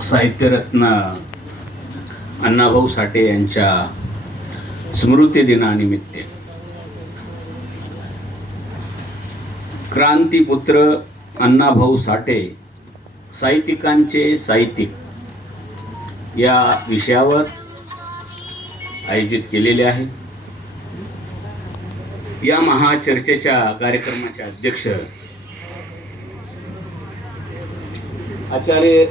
साहित्यरत्न अण्णाभाऊ साठे यांच्या स्मृती दिनानिमित्त. क्रांतीपुत्र अण्णाभाऊ साठे साहित्यिकांचे साहित्यिक या विषयावर आयोजित केलेले आहे. या महाचर्चेच्या कार्यक्रमाचे अध्यक्ष आचार्य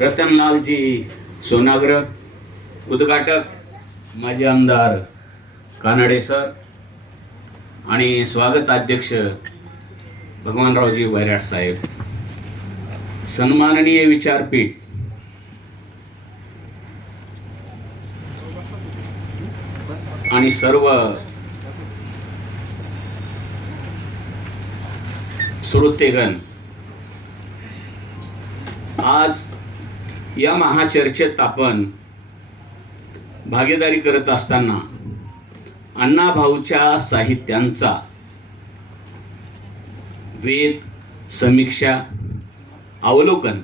रतनलालजी सोनाग्र उद्घाटक माजी आमदार कानडे सर आणि स्वागताध्यक्ष भगवानरावजी वैराट साहेब. सन्माननीय विचारपीठ. आणि सर्व श्रोतेगण आज या महाचर्चेत आपण भागीदारी करत असताना अण्णाभाऊच्या साहित्यांचा वेद समीक्षा अवलोकन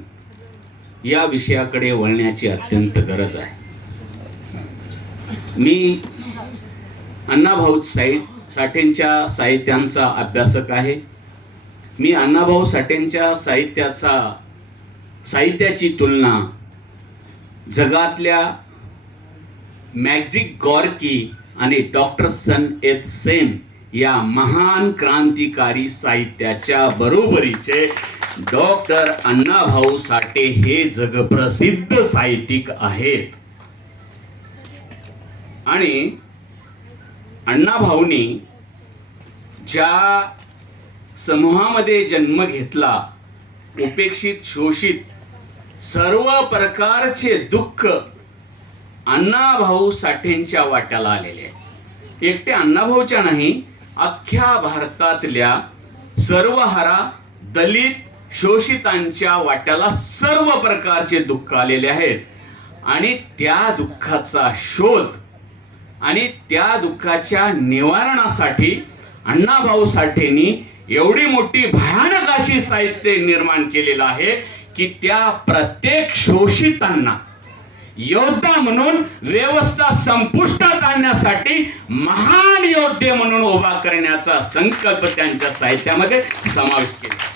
या विषयाकडे वळण्याची अत्यंत गरज आहे. मी अण्णाभाऊ साहित साठेंच्या साहित्यांचा अभ्यासक आहे. मी अण्णाभाऊ साठेंच्या साहित्याचा साहित्याची तुलना जगातल्या मॅग्झिक गॉर्की आणि डॉक्टर सन एथ सेम या महान क्रांतिकारी साहित्याच्या बरोबरीचे डॉक्टर अण्णाभाऊ साठे हे जगप्रसिद्ध साहित्यिक आहेत. आणि अण्णाभाऊनी ज्या समूहामध्ये जन्म घेतला उपेक्षित शोषित सर्व प्रकारचे दुःख अण्णाभाऊ साठेंच्या वाट्याला आलेले एकटे अण्णाभाऊच्या नाही अख्ख्या भारतातल्या सर्वहारा दलित शोषितांच्या वाट्याला सर्व प्रकारचे दुःख आलेले आहेत. आणि त्या दुःखाचा शोध आणि त्या दुःखाच्या निवारणासाठी अण्णाभाऊ साठेंनी एवढी मोठी भयानक अशी साहित्य निर्माण केलेलं आहे की त्या प्रत्येक शोषितांना योद्धा म्हणून व्यवस्था संपुष्टात आणण्यासाठी महान योद्धे म्हणून उभा करण्याचा संकल्प त्यांच्या साहित्यामध्ये समावेश केला.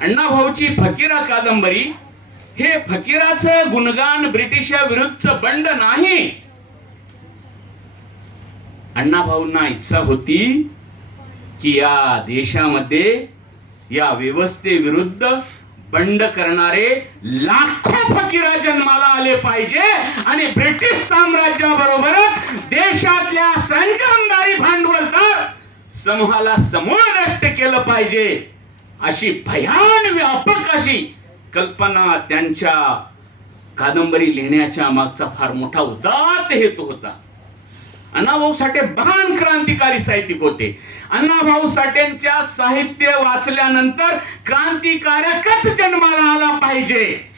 अण्णाभाऊची फकीरा कादंबरी. हे फकीराचं गुणगान ब्रिटिशाविरुद्धचं बंड नाही. अण्णाभाऊंना इच्छा होती की या देशामध्ये या व्यवस्थेविरुद्ध बंड करणारे लाखो फकीरा जन्माला आले पाहिजे आणि ब्रिटिश साम्राज्याबरोबरच देशातल्या संजमदारी भांडवल तर समूहाला समूळ नष्ट केलं पाहिजे. अशी भयान व्यापक अशी कल्पना त्यांच्या कादंबरी लिहिण्याच्या मागचा फार मोठा उदात्त हेतू होता. अण्णाभाऊ साठे महान क्रांतिकारी साहित्यिक होते. अण्णाभाऊ साठेंच्या साहित्य वाचल्यानंतर क्रांतिकारकच जन्माला आला पाहिजे.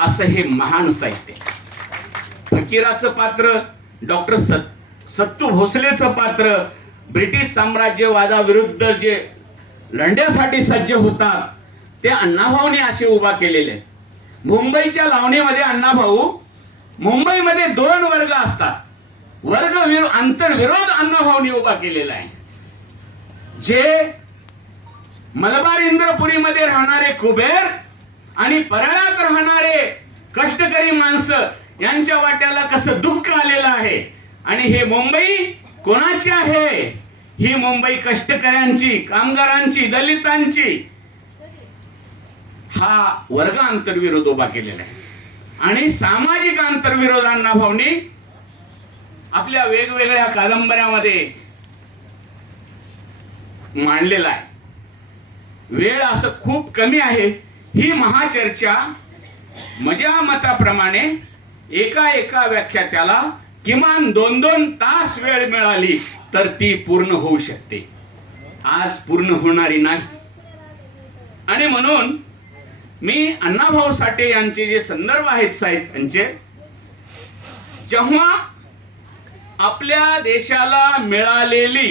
असं हे महान साहित्य. फकीराचं पात्र डॉक्टर सत् सत्तू भोसलेचं पात्र ब्रिटिश साम्राज्यवादाविरुद्ध जे लढण्यासाठी सज्ज होतात. ते अण्णाभाऊने असे उभा केलेले मुंबईच्या लावणीमध्ये अण्णाभाऊ मुंबईमध्ये दोन वर्ग असतात. वर्ग विरो आंतरविरोध अण्णाभाऊनी उभा केलेला आहे. जे मलबार इंद्रपुरीमध्ये राहणारे कुबेर आणि परळ्यात राहणारे कष्टकरी माणसं यांच्या वाट्याला कसं दुःख आलेलं आहे? आणि हे मुंबई कोणाची आहे? ही मुंबई कष्टकऱ्यांची कामगारांची दलितांची. हा वर्ग आंतरविरोध उभा केलेला आहे. आणि सामाजिक आंतरविरोधांना भावनी आपल्या वेगवेगळ्या कादंबऱ्यामध्ये मांडलेला आहे. वेळ असं खूप कमी आहे. ही महाचर्चा माझ्या मताप्रमाणे एका एका व्याख्यात्याला किमान दोन दोन तास वेळ मिळाली. तर ती पूर्ण होऊ शकते. आज पूर्ण होणारी नाही. आणि म्हणून मी अण्णाभाऊ साठे यांचे जे संदर्भ आहेत साहित्यांचे जेव्हा आपल्या देशाला मिळालेली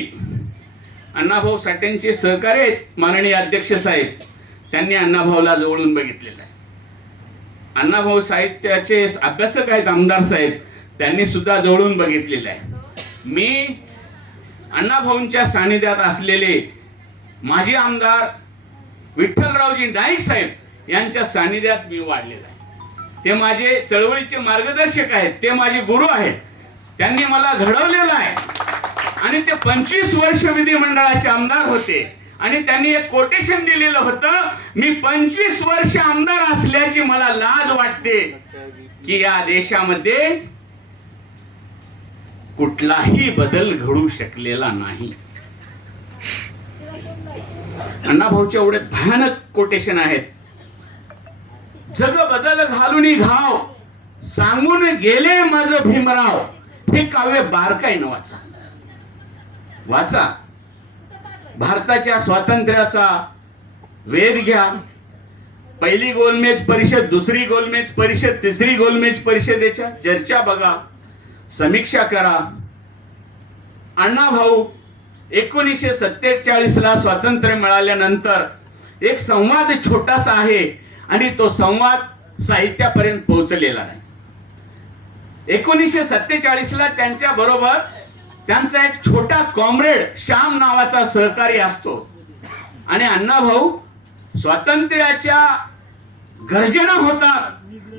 अण्णाभाऊ साठेंचे सहकार्य आहेत माननीय अध्यक्ष साहेब त्यांनी अण्णाभाऊला जवळून बघितलेलं आहे. अण्णाभाऊ साहित्याचे अभ्यासक आहेत आमदार साहेब त्यांनी सुद्धा जवळून बघितलेलं आहे. मी अण्णाभाऊंच्या सानिध्यात असलेले माजी आमदार विठ्ठलरावजी नाईक साहेब यांच्या सानिध्यात मी वाढलेला आहे. ते माझे चळवळीचे मार्गदर्शक आहेत ते माझे गुरु आहेत त्यांनी मला घडवलेलं आहे. आणि ते पंचवीस वर्ष विधिमंडळाचे आमदार होते आणि त्यांनी एक कोटेशन दिलेलं होतं मी पंचवीस वर्ष आमदार असल्याची मला लाज वाटते की या देशामध्ये कुठलाही बदल घडू शकलेला नाही. अण्णाभाऊचे एवढे भयानक कोटेशन आहेत. जग बदल घालून घाव सांगून गेले माझ भीमराव. हे काव्य बारकाईनं वाचा. वाचा. भारताच्या स्वातंत्र्याचा वेध घ्या. पहिली गोलमेज परिषद दुसरी गोलमेज परिषद तिसरी गोलमेज परिषदेच्या चर्चा बघा. समीक्षा करा. अण्णा भाऊ एकोणीसशे सत्तेचाळीसला स्वातंत्र्य मिळाल्यानंतर एक संवाद छोटासा आहे आणि तो संवाद साहित्यापर्यंत पोहोचलेला आहे एकोणीसशे सत्तेचाळीसला त्यांच्या बरोबर त्यांचा एक छोटा कॉम्रेड श्याम नावाचा सहकारी असतो. आणि अण्णा भाऊ स्वातंत्र्याच्या गर्जना होतात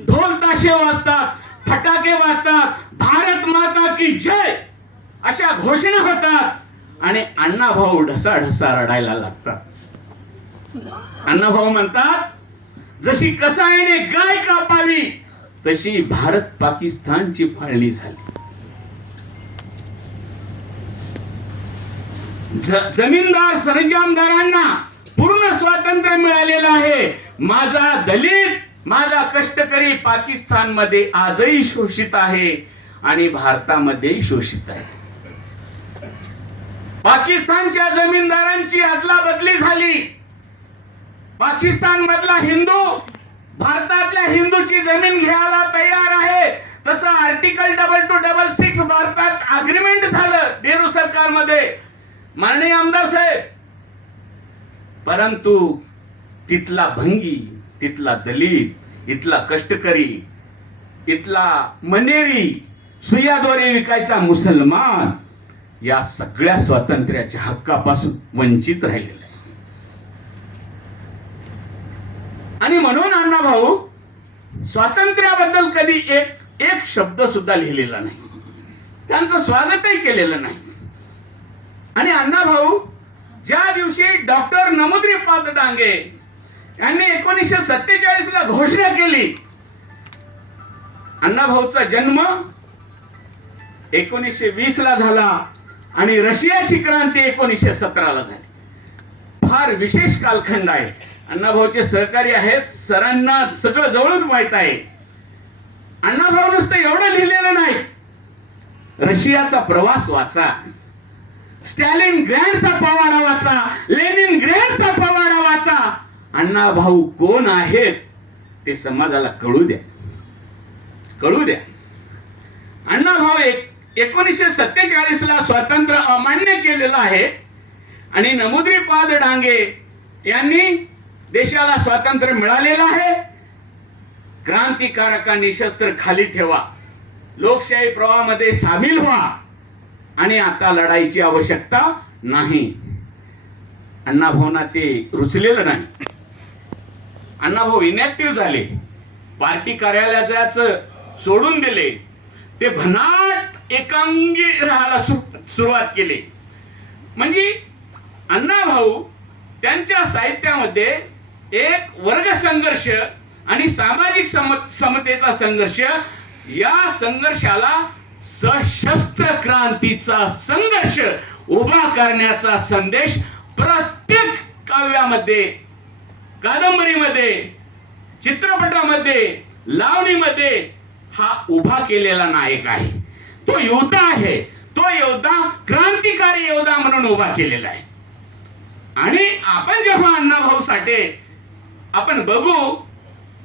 ढोल ताशे वाजतात फटाके वाजतात भारत माता की जय! अशा घोषणा होतात. आणि अण्णा भाऊ ढसा ढसा रडायला लागतात. अण्णा भाऊ म्हणतात जशी कसायने गाय कापावी तशी भारत पाकिस्तानची फाळणी झाली. जमीनदार सरंजामदारांना पूर्ण स्वातंत्र्य मिळालेलं आहे. माझा दलित माझा कष्टकरी पाकिस्तानमध्ये आजही शोषित आहे आणि भारतामध्येही शोषित आहे. पाकिस्तानच्या जमीनदारांची अदला बदली झाली. पाकिस्तान मधला हिंदू भारतातल्या हिंदूची जमीन घ्यायला तयार आहे. तसं article double two double six भारतात अग्रीमेंट झालं नेहरू सरकारमध्ये. माननीय आमदार साहेब परंतु तिथला भंगी तिथला दलित इथला कष्टकरी इथला मनेरी सुयाद्वारे विकायचा मुसलमान या सगळ्या स्वातंत्र्याच्या हक्कापासून वंचित राहिलेला आहे. आणि म्हणून अण्णा भाऊ स्वातंत्र्याबद्दल कधी एक एक शब्द सुद्धा लिहिलेला नाही. त्यांचं स्वागतही केलेलं नाही. आणि अण्णा भाऊ ज्या दिवशी डॉक्टर नमुद्रीपाद डांगे यांनी एकोणीसशे सत्तेचाळीस ला घोषणा केली. अण्णाभाऊचा जन्म एकोणीसशे वीस ला झाला आणि रशियाची क्रांती एकोणीसशे सतरा ला झाली. फार विशेष कालखंड आहे. अण्णाभाऊचे सहकारी आहेत सरांना सगळं जवळून माहीत आहे. अण्णाभाऊ नुसतं एवढं लिहिलेलं नाही. रशियाचा प्रवास वाचा. स्टॅलिन ग्रँडचा पवाडा वाचा. लेनिन ग्रँडचा पवाडा वाचा. अण्णा भाऊ कोण आहेत ते समाजाला कळू द्या. कळू द्या. अण्णा भाऊ एक एकोणीसशे सत्तेचाळीस ला स्वातंत्र्य अमान्य केलेलं आहे आणि नमुद्रीपाद डांगे यांनी देशाला स्वातंत्र्य मिळालेलं आहे. क्रांतिकारकांनी शस्त्र खाली ठेवा. लोकशाही प्रवाहामध्ये सामील व्हा. आणि आता लढाईची आवश्यकता नाही. अण्णाभाऊंना ते रुचलेलं नाही. अण्णाभाऊ इनॅक्टिव्ह झाले. पार्टी कार्यालयाचं सोडून दिले. ते भनाट एकांगी राहायला सुरुवात केली. म्हणजे अण्णाभाऊ त्यांच्या साहित्यामध्ये एक वर्ग संघर्ष आणि सामाजिक सम समतेचा संघर्ष या संघर्षाला सशस्त्र क्रांतीचा संघर्ष उभा करण्याचा संदेश प्रत्येक काव्यामध्ये कादंबरीमध्ये चित्रपटामध्ये लावणीमध्ये हा उभा केलेला नायक आहे. तो योद्धा आहे. तो योद्धा क्रांतिकारी योद्धा म्हणून उभा केलेला आहे. आणि आपण जेव्हा अण्णाभाऊ साठे आपण बघू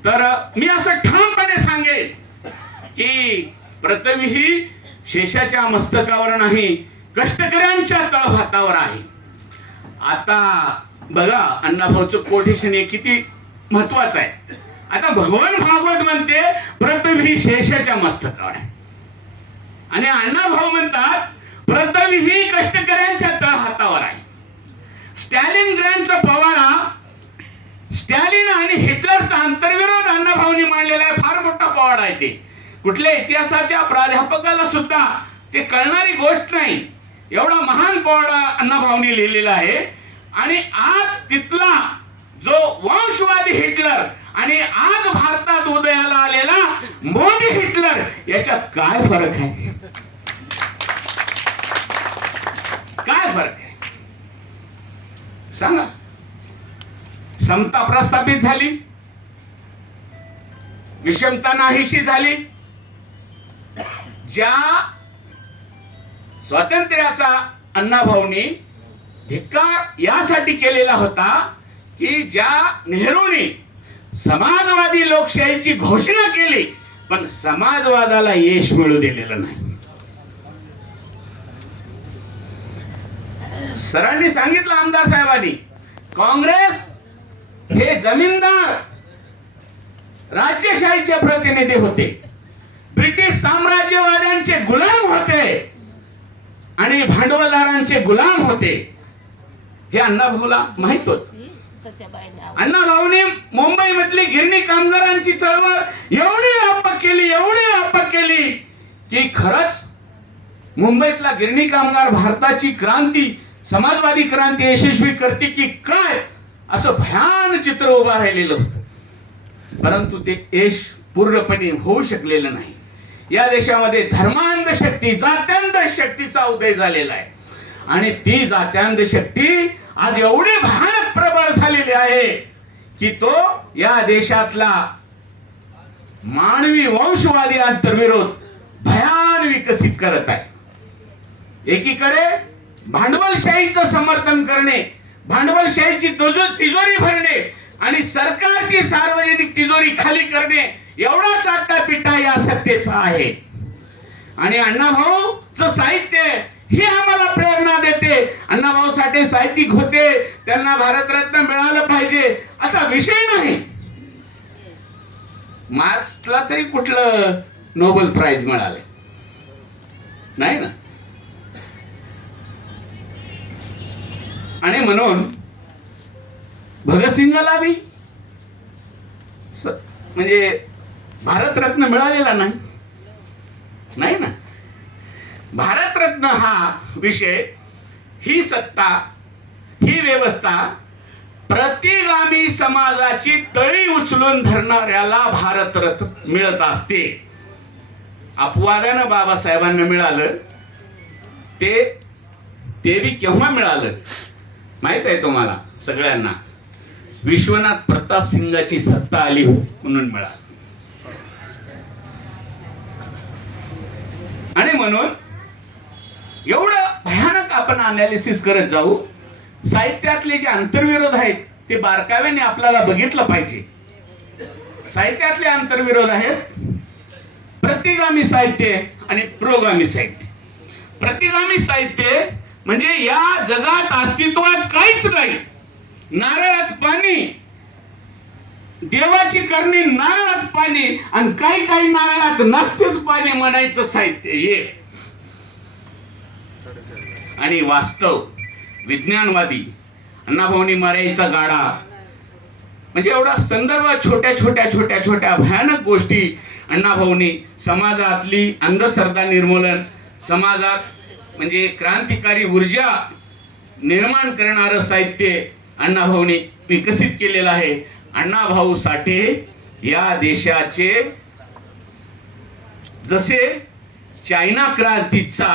तर मी असं ठामपणे सांगेन की पृथ्वी ही शेषाच्या मस्तकावर नाही कष्टकऱ्यांच्या तळहातावर आहे. आता बघा अण्णाभाऊचं कोटेशन हे किती महत्वाचं आहे. आता भगवान भागवत म्हणते प्रथम ही शेषाच्या मस्तकावर आहे. आणि अण्णाभाऊ म्हणतात प्रथम ही कष्टकऱ्यांच्या तळहातावर आहे. स्टॅलिन ग्रँडचा पवाडा स्टॅलिन आणि हिटलरचा अंतर्विरोध अण्णाभाऊनी मांडलेला आहे. फार मोठा पवाडा आहे ते. कुठल्या इतिहासाच्या प्राध्यापकाला सुद्धा ते कळणारी गोष्ट नाही. एवढा महान पवाडा अण्णाभाऊनी लिहिलेला आहे. आणि आज तिथला जो वंशवादी हिटलर आणि आज भारतात उदयाला आलेला मोदी हिटलर याच्यात काय फरक आहे? काय फरक आहे? सांगा. समता प्रस्थापित झाली. विषमता नाहीशी झाली. ज्या स्वातंत्र्याचा अण्णाभाऊनी धिक्कार यासाठी केलेला होता की ज्या नेहरूने समाजवादी लोकशाहीची घोषणा केली पण समाजवादाला यश मिळू दिलेलं नाही. सरांनी सांगितलं आमदार साहेबांनी काँग्रेस हे जमीनदार राज्यशाहीचे प्रतिनिधी होते. ब्रिटिश साम्राज्यवाद्यांचे गुलाम होते आणि भांडवलदारांचे गुलाम होते. हे अण्णाभाऊला माहीत होत. अण्णाभाऊने मुंबई मधली गिरणी कामगारांची चळवळ एवढी व्यापक केली एवढी व्यापक केली की खरंच मुंबईतला गिरणी कामगार भारताची क्रांती समाजवादी क्रांती यशस्वी करते की काय असं भयान चित्र उभं राहिलेलं होतं. परंतु ते यश पूर्णपणे होऊ शकलेलं नाही. या देशामध्ये धर्मांध शक्ती जात्यांध शक्तीचा उदय झालेला आहे. आणि ती जात्यांध शक्ती आज एवढी भयानक प्रबळ झालेली आहे की तो या देशातला मानवी वंशवादी आंतरविरोध भयान विकसित करत आहे. एकीकडे भांडवलशाहीचं समर्थन करणे भांडवलशाहीची तिजोरी भरणे आणि सरकारची सार्वजनिक तिजोरी खाली करणे एवढा चाटा पिटा या सत्तेचा आहे. आणि अण्णाभाऊचं साहित्य हे आम्हाला प्रेरणा देते. अण्णाभाऊ साठे साहित्यिक होते. त्यांना भारतरत्न मिळालं पाहिजे असा विषय नाही. मार्क्सला तरी कुठलं नोबेल प्राइज मिळाले नाही ना? आणि म्हणून भगतसिंगाला बी म्हणजे भारतरत्न मिळालेला नाही. नाही ना? भारतरत्न हा विषय ही सत्ता ही व्यवस्था प्रतिगामी समाजाची तळी उचलून धरणाऱ्याला भारतरत्न मिळत असते. अपवादानं बाबासाहेबांना मिळालं ते ते बी केव्हा मिळालं? माहीत आहे तुम्हाला सगळ्यांना? विश्वनाथ प्रताप सिंगाची सत्ता आली हो, म्हणून मिळाली. आणि म्हणून एवढं भयानक आपण अनालिसिस करत जाऊ साहित्यातले जे आंतरविरोध आहेत ते बारकाव्याने आपल्याला बघितलं पाहिजे. साहित्यातले आंतरविरोध आहेत प्रतिगामी साहित्य आणि प्रोगामी साहित्य. प्रतिगामी साहित्य म्हणजे या जगात अस्तित्वात काहीच नाही. नारळात पाणी देवाची करणी नारळात पाणी आणि काही काही नारळात नसतेच पाणी म्हणायचं साहित्य हे. आणि वास्तव विज्ञानवादी अण्णाभाऊनी मराईचा गाडा. म्हणजे एवढा संदर्भ छोट्या छोट्या छोट्या छोट्या भयानक गोष्टी अण्णाभाऊनी समाजातली अंधश्रद्धा निर्मूलन समाजात म्हणजे क्रांतिकारी ऊर्जा निर्माण करणारं साहित्य अण्णाभाऊने विकसित केलेलं आहे. अण्णाभाऊ साठे या देशाचे जसे चायना क्रांतीचा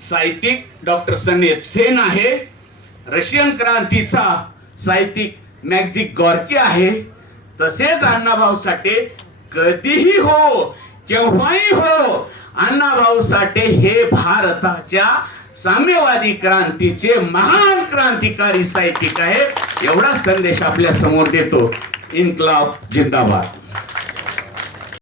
साहित्यिक डॉक्टर सनेत सेन आहे. रशियन क्रांतीचा साहित्यिक मॅग्जिक गॉर्की आहे. तसेच अण्णाभाऊ साठे कधीही हो केव्हाही हो अण्णाभाऊ साठे हे भारताच्या साम्यवादी क्रांतीचे महान क्रांतिकारी साहित्यिक आहेत. एवढा संदेश आपल्यासमोर देतो. इन्कलाब जिंदाबाद.